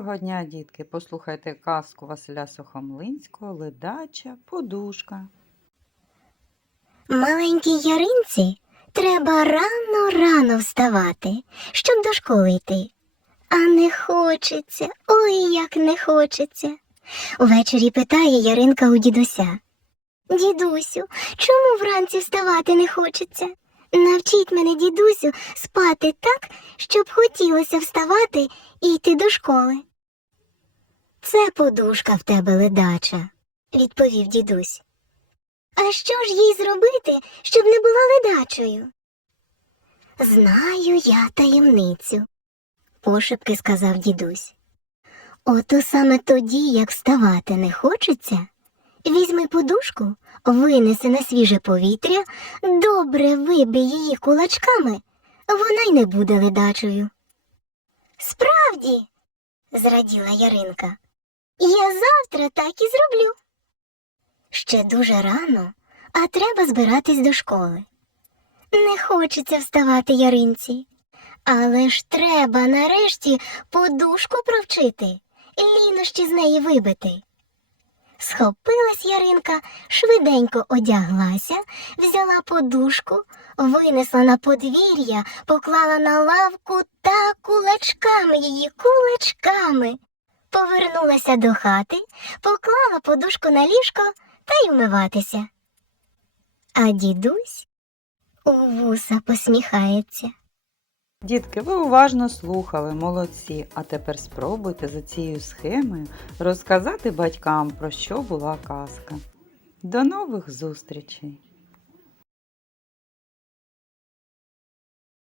Доброго дня, дітки! Послухайте казку Василя Сухомлинського «Ледача подушка. Маленькій яринці треба рано-рано вставати, щоб до школи йти. А не хочеться, ой, як не хочеться. Увечері питає Яринка у дідуся. Дідусю, чому вранці вставати не хочеться? Навчіть мене, дідусю, спати так, щоб хотілося вставати і йти до школи. Це подушка в тебе ледача, відповів дідусь. А що ж їй зробити, щоб не була ледачою? Знаю я таємницю, пошепки сказав дідусь. Ото саме тоді, як вставати не хочеться, візьми подушку, винеси на свіже повітря, добре вибий її кулачками, вона й не буде ледачою. Справді, зраділа Яринка, я завтра так і зроблю. Ще дуже рано, а треба збиратись до школи. Не хочеться вставати яринці, але ж треба нарешті подушку провчити, лінощі з неї вибити. Схопилась Яринка, швиденько одяглася, взяла подушку, винесла на подвір'я, поклала на лавку та кулачками її кулачками. Повернулася до хати, поклала подушку на ліжко та й вмиватися. А дідусь у вуса посміхається. Дітки, ви уважно слухали, молодці. А тепер спробуйте за цією схемою розказати батькам, про що була казка. До нових зустрічей!